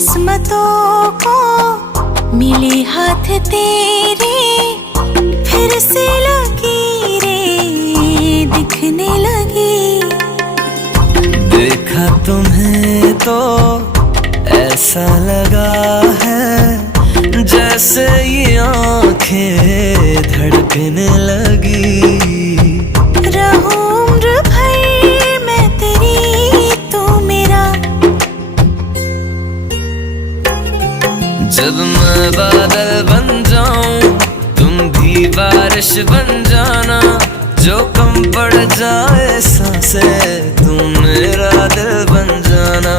किस्मतों को मिले हाथ तेरे, फिर से लकीरें दिखने लगी। देखा तुम्हें तो ऐसा लगा है जैसे ये आंखें धड़कने लगी। रहूं उम्र भर मैं तेरी, तू मेरा। जब मैं बादल बन जाऊं तुम भी बारिश बन जाना, जो कम पड़ जाए सांसें तुम मेरा दिल बन जाना।